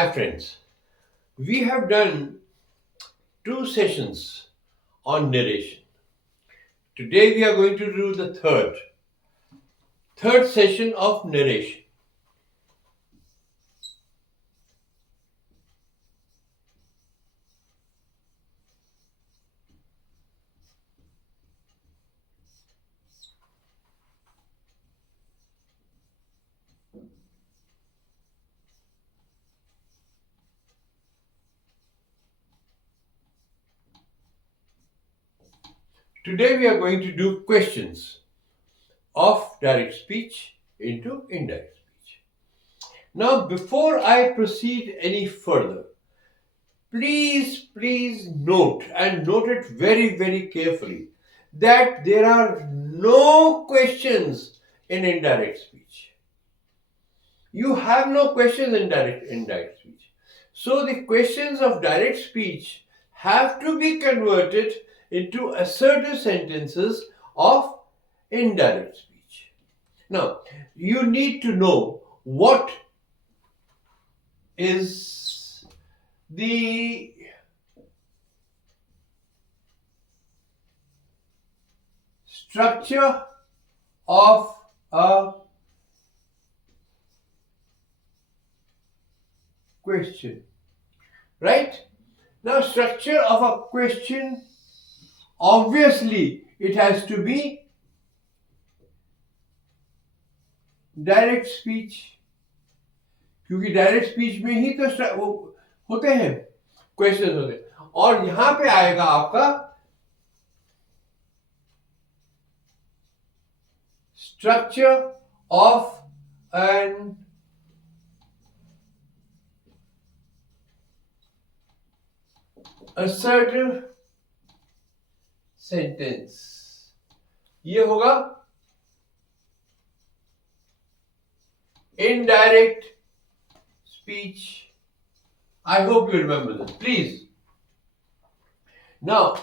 Hi friends, we have done 2 sessions on narration. Today we are going to do the third session of narration. Today we are going to do questions of direct speech into indirect speech. Now before I proceed any further, please note and note it very carefully that there are no questions in indirect speech. You have no questions in indirect speech. So the questions of direct speech have to be converted into assertive sentences of indirect speech. Now, you need to know what is the structure of a question, right? Now, structure of a question, obviously it has to be direct speech, क्योंकि direct speech में ही तो वो होते हैं, क्वेश्चन होते हैं, और यहां पे आएगा आपका structure of an assertive sentence. ये होगा indirect speech. I hope you remember this, please. Now,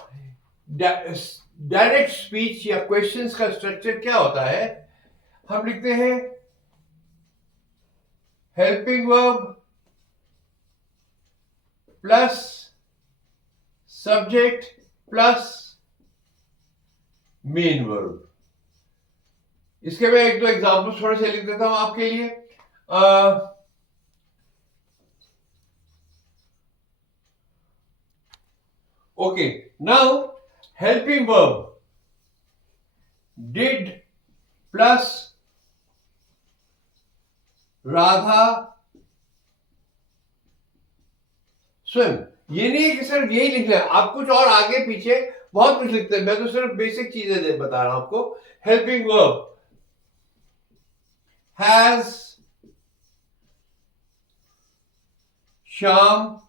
direct speech या क्वेश्चंस का स्ट्रक्चर क्या होता है? हम लिखते हैं helping verb plus subject plus main verb. इसके मैं एक दो एग्जाम्पल्स थोड़े से लिख देता हूं आपके लिए. Okay, now helping verb did plus Radha swim. ये नहीं है कि सिर्फ यही लिखना है, आप कुछ और आगे पीछे बहुत कुछ लिखते हैं, मैं तो सिर्फ बेसिक चीजें बता रहा हूं आपको. Helping verb has Shyam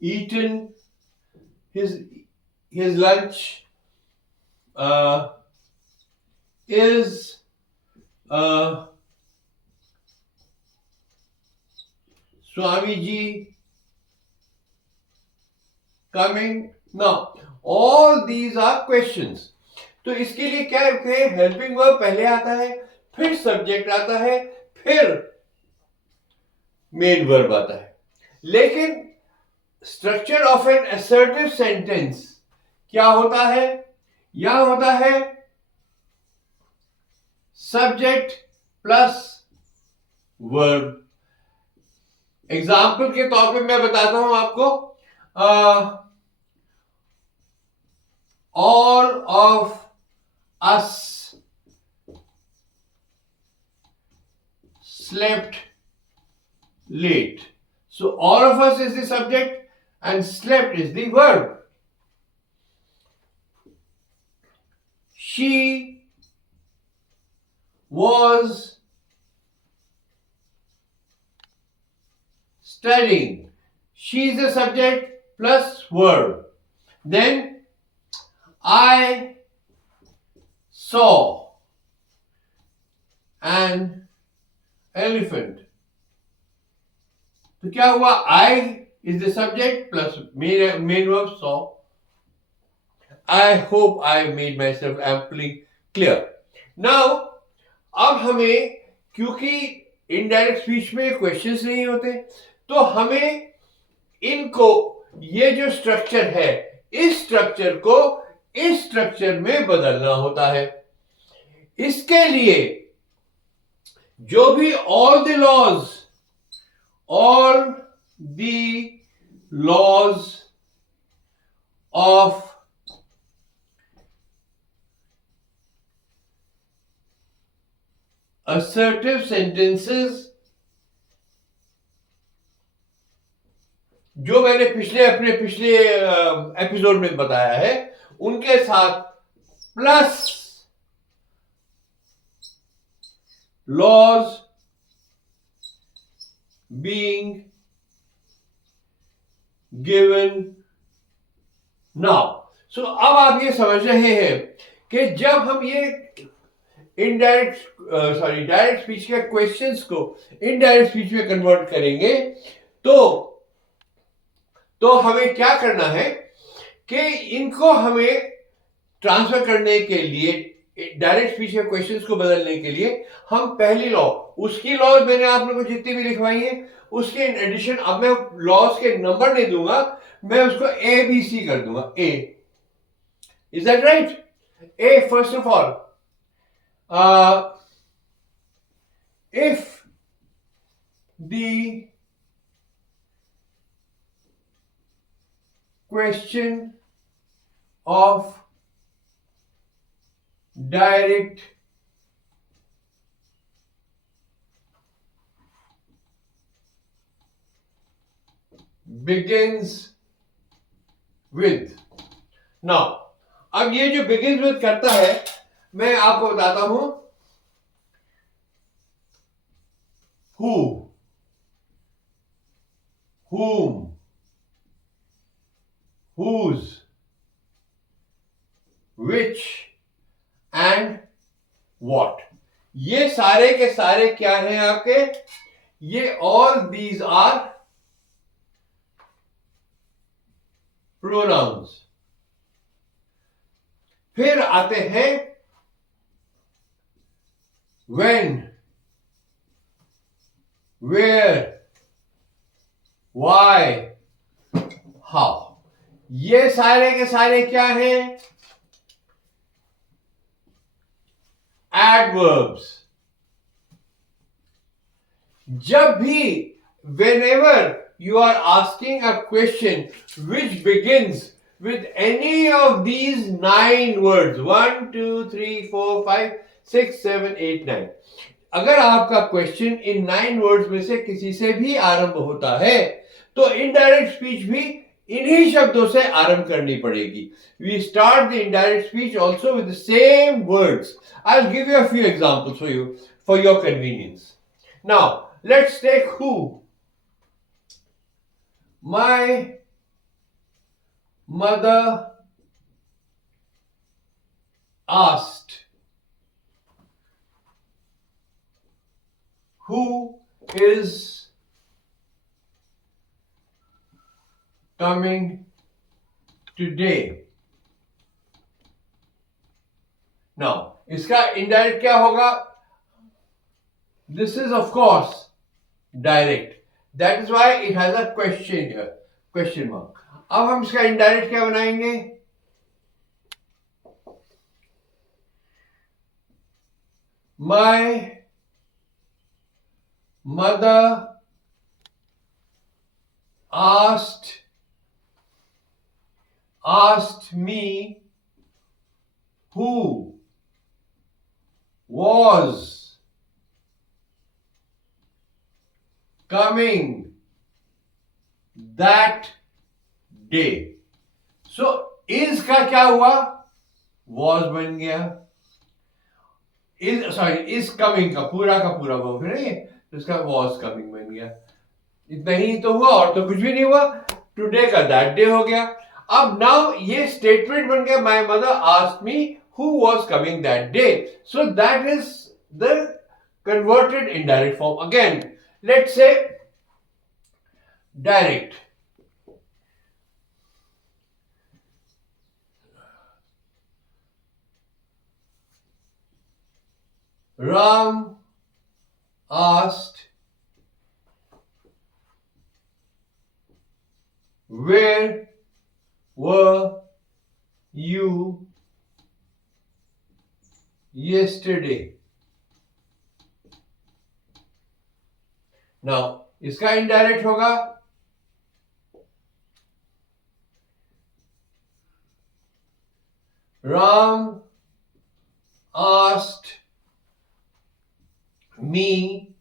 eaten his lunch? Is Swamiji coming? Now, all these are questions. तो इसके लिए क्या लिखते हैं? हेल्पिंग वर्ब पहले आता है, फिर सब्जेक्ट आता है, फिर मेन वर्ब आता है. लेकिन structure of an assertive sentence क्या होता है? यह होता है सब्जेक्ट प्लस वर्ब. एग्जाम्पल के तौर पे मैं बताता हूं आपको. all of us slept late. So all of us is the subject and slept is the verb. She was studying. She is the subject plus verb. Then I saw an elephant. तो क्या हुआ? I is the subject plus main verb saw. I hope I made myself amply clear. Now, अब हमें, क्योंकि indirect speech में क्वेश्चंस नहीं होते, तो हमें इनको, ये जो स्ट्रक्चर है, इस स्ट्रक्चर को इस स्ट्रक्चर में बदलना होता है। इसके लिए जो भी all the laws of assertive sentences, जो मैंने अपने पिछले एपिसोड में बताया है, उनके साथ plus laws being given now. So अब आप ये समझ रहे हैं कि जब हम ये डायरेक्ट स्पीच के क्वेश्चंस को इनडायरेक्ट स्पीच में कन्वर्ट करेंगे, तो हमें क्या करना है कि इनको हमें ट्रांसफर करने के लिए, डायरेक्ट स्पीच के क्वेश्चंस को बदलने के लिए, हम पहली लॉ, उसकी लॉ मैंने आप लोगों को जितनी भी लिखवाई है, उसके इन एडिशन अब मैं लॉज के नंबर नहीं दूंगा, मैं उसको ए बी सी कर दूंगा। A, is that right? Uh, first of all, if the question of direct begins with, now अब ये जो begins with करता है, मैं आपको बताता हूं, who, whom, whose, which and what। ये सारे के सारे क्या हैं आपके? ये all these are pronouns। फिर आते हैं when, where, why, how। ये सारे के सारे क्या हैं? एडवर्ब्स। जब भी, whenever you are asking a question which begins with any of these 9 words, 1 2 3 4 5 6 7 8 9, अगर आपका क्वेश्चन इन 9 वर्ड्स में से किसी से भी आरंभ होता है, तो इनडायरेक्ट स्पीच भी इन्हीं शब्दों से आरंभ करनी पड़ेगी। We start the indirect speech also with the same words. I will give you a few examples for your convenience. Now let's take who. My mother asked who is coming today। now इसका indirect क्या होगा? this is of course direct, that is why it has a question here, question mark। अब हम इसका indirect क्या बनाएंगे? my mother asked me who was coming that day। so is का क्या हुआ? was बन गया। is coming का पूरा वर्ब है ना, तो इसका was coming बन गया। इतना ही तो हुआ, और तो कुछ भी नहीं हुआ। टुडे का दैट डे हो गया। अब नाउ ये स्टेटमेंट बन गया, my mother asked me who was coming that day. So that is the converted indirect form. Again let's say direct. Ram asked Where were you yesterday? Now इसका इनडायरेक्ट होगा Ram asked me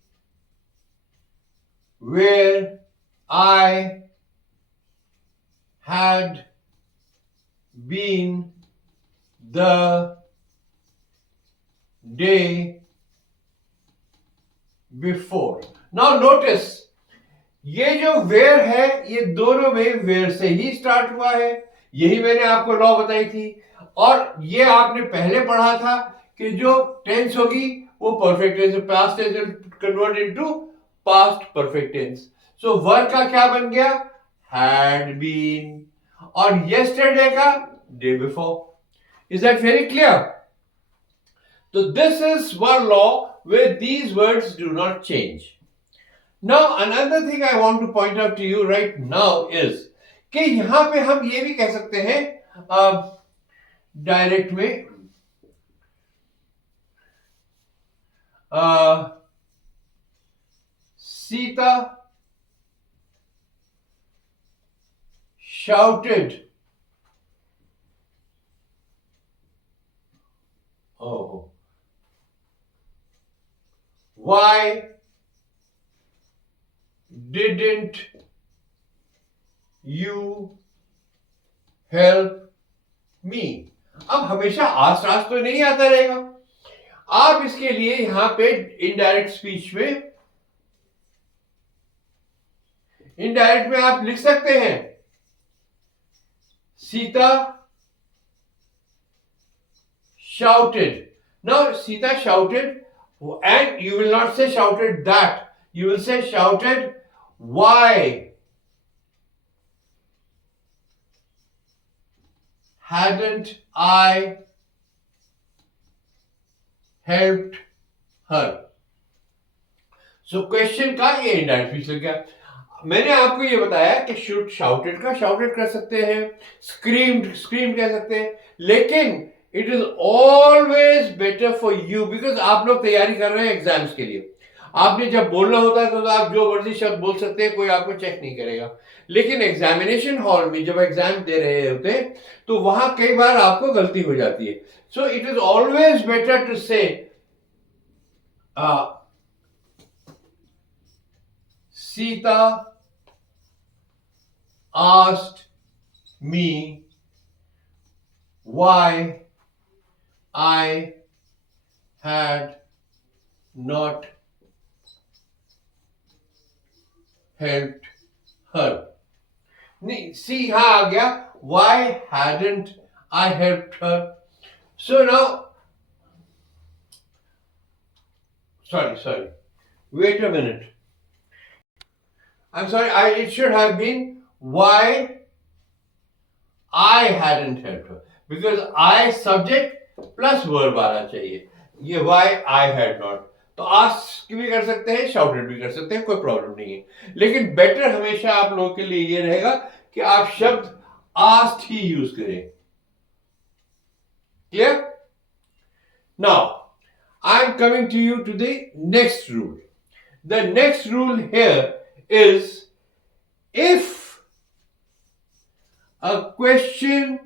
where I had been the day before. Now notice ये जो वेयर है ये दोनों में वेयर से ही स्टार्ट हुआ है, यही मैंने आपको लॉ बताई थी। और ये आपने पहले पढ़ा था कि जो टेंस होगी वो perfect tense, past tense convert into past perfect tense. So verb का क्या बन गया? हैड बीन, और यस्टरडे का day before. Is that very clear? तो this is one law where these words do not change. Now another thing I want to point out to you right now is कि यहां पे हम ये भी कह सकते हैं डायरेक्ट में Sita shouted, oh, why didn't you help me? अब हमेशा आस रास तो नहीं आता रहेगा, आप इसके लिए यहां पे इनडायरेक्ट स्पीच में, इनडायरेक्ट में आप लिख सकते हैं Sita shouted. Now Sita shouted, and you will not say shouted that, you will say shouted why hadn't I helped her? So question का ये इंडायरेक्ट स्पीच लग गया। मैंने आपको ये बताया कि शुड शाउटेड का शाउटेड कर सकते हैं, स्क्रीम्ड स्क्रीम कह सकते हैं, लेकिन it is always better for you, because आप लोग तैयारी कर रहे हैं एग्जाम्स के लिए। आपने जब बोलना होता है तो आप जो मर्जी शब्द बोल सकते हैं, कोई आपको चेक नहीं करेगा। लेकिन एग्जामिनेशन हॉल में जब एग्जाम दे रहे होते हैं तो वहां कई बार आपको गलती हो जाती है। So it is always better to say Sita asked me why I had not helped her. नहीं, see यहां आ गया, why hadn't I helped her? So now, sorry, wait a minute. I'm sorry, it should have been why I hadn't helped her, because I subject plus verb आना चाहिए। ये why I had not, तो ask भी कर सकते हैं, shouted भी कर सकते हैं, कोई प्रॉब्लम नहीं है। लेकिन बेटर हमेशा आप लोगों के लिए ये रहेगा कि आप शब्द asked ही यूज करें। Clear? Now I am coming to you to the next rule. The next rule here is, if a question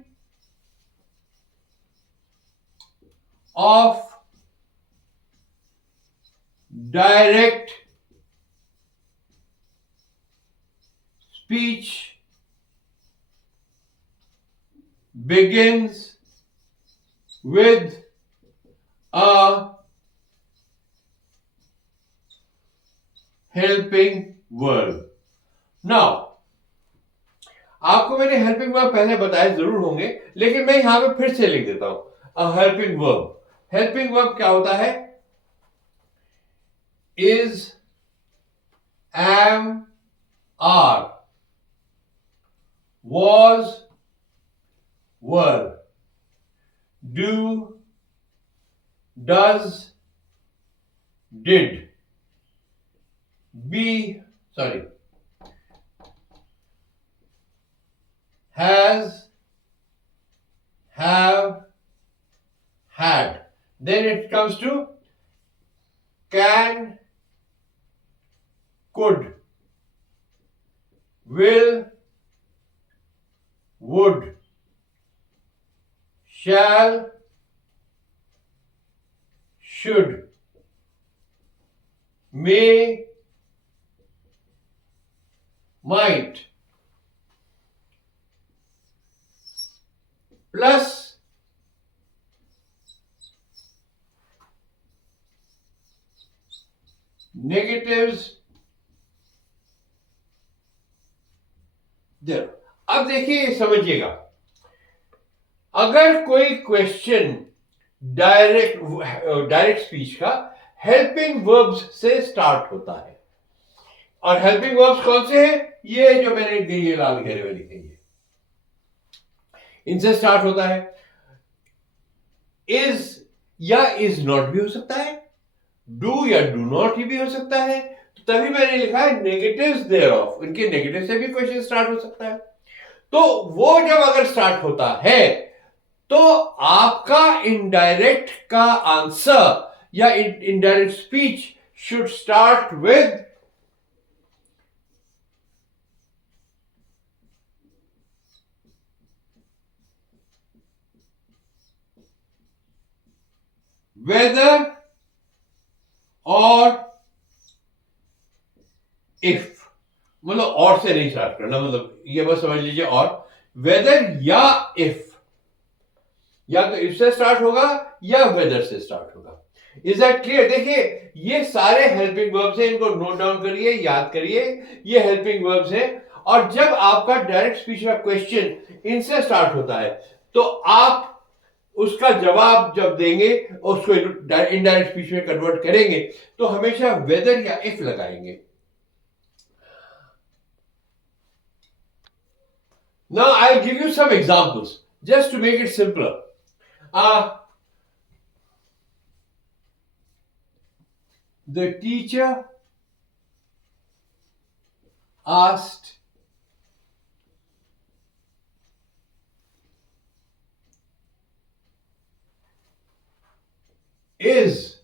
of direct speech begins with a helping verb. Now आपको मैंने हेल्पिंग वर्ब पहले बताए जरूर होंगे, लेकिन मैं यहां पे फिर से लिख देता हूं a helping verb. Helping verb क्या होता है? Is, am, are, was, were, do, does, did, be, sorry, has, have, had. Then it comes to can, could, will, would, shall, should, may, might, plus negatives there. अब देखिए समझिएगा, अगर कोई question direct speech का helping verbs से स्टार्ट होता है, और हेल्पिंग वर्ब्स कौन से हैं? ये जो मैंने ये लाल घेरे में लिखे, ये इनसे स्टार्ट होता है. इज या इज नॉट भी हो सकता है, डू या डू नॉट ही भी हो सकता है. तो तभी मैंने लिखा है नेगेटिव्स देयर ऑफ, उनके नेगेटिव से भी क्वेश्चन स्टार्ट हो सकता है. तो वो जब अगर स्टार्ट होता है तो आपका इनडायरेक्ट का आंसर या indirect speech should start with whether और इफ. मतलब और से नहीं स्टार्ट करना, मतलब ये बस समझ लीजिए, और वेदर या इफ, या तो इफ से स्टार्ट होगा या वेदर से स्टार्ट होगा. Is that clear? देखिए ये सारे हेल्पिंग वर्ब्स हैं, इनको नोट डाउन करिए, याद करिए, ये हेल्पिंग वर्ब्स हैं. और जब आपका डायरेक्ट स्पीच का क्वेश्चन इनसे स्टार्ट होता है तो आप उसका जवाब जब देंगे, उसको इनडायरेक्ट स्पीच में कन्वर्ट करेंगे, तो हमेशा वेदर या इफ लगाएंगे. Now I'll give you some examples just to make it simpler. The teacher asked is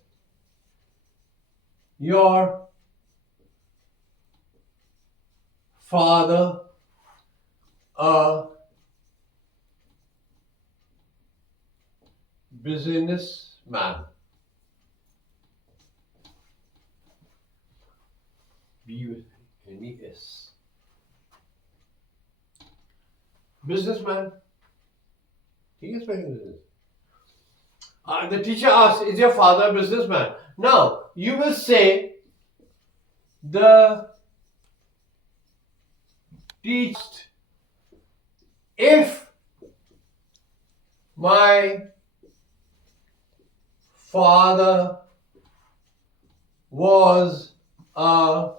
your father a businessman? B-U-S-I-N-E-S. Businessman. He is making business. The teacher asks, is your father a businessman? Now, you will say, the teacher, if my father was a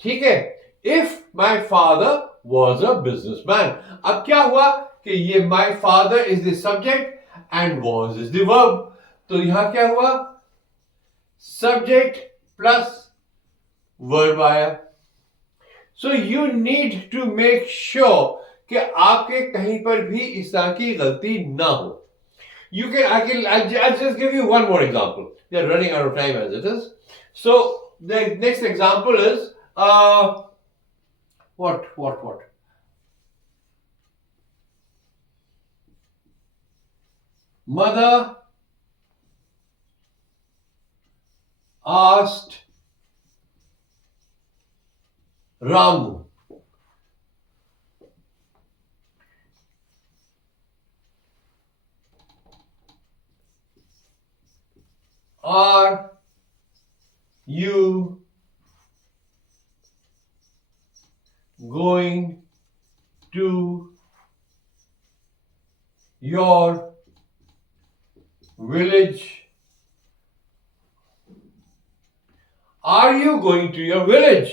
ठीक है, if my father was a businessman. अब क्या हुआ कि ये my father is the subject and was is the verb. तो यहां क्या हुआ? सब्जेक्ट प्लस वर्ब आया. So you need to make sure कि आपके कहीं पर भी इस तरह की गलती ना हो. You can, I'll just give you one more example. We are running out of time as it is. So the next example is what? Mother asked Ramu, are you going to your village? Are you going to your village?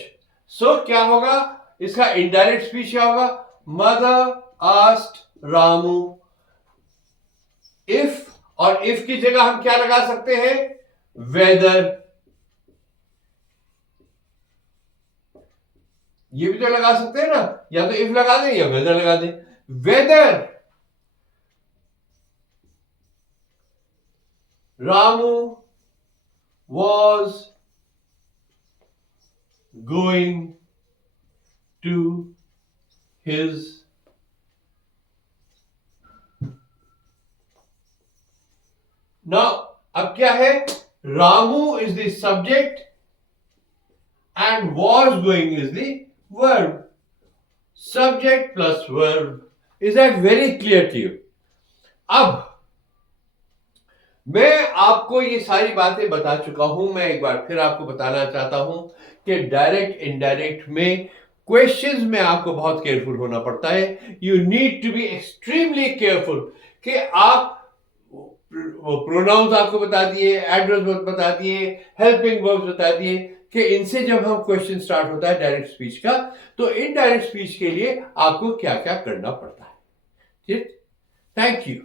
So क्या होगा? इसका indirect speech क्या होगा? Mother asked Ramu, if, और इफ की जगह हम क्या लगा सकते हैं? वेदर। ये भी तो लगा सकते हैं ना, या तो इफ लगा दें या वेदर लगा दें। Whether Ramu was going to his now, अब क्या है? Ramu is the subject and was going is the verb. Subject plus verb. Is that very clear to you? अब मैं आपको ये सारी बातें बता चुका हूं, मैं एक बार फिर आपको बताना चाहता हूं कि डायरेक्ट इनडायरेक्ट में क्वेश्चंस में आपको बहुत केयरफुल होना पड़ता है। You need to be extremely careful कि आप वो प्रोनाउंस आपको बता दिए, एड्रेस बता दिए, हेल्पिंग वर्ब्स बता दिए कि इनसे जब हम क्वेश्चन स्टार्ट होता है डायरेक्ट स्पीच का, तो इनडायरेक्ट स्पीच के लिए आपको क्या क्या करना पड़ता है। ठीक, थैंक यू।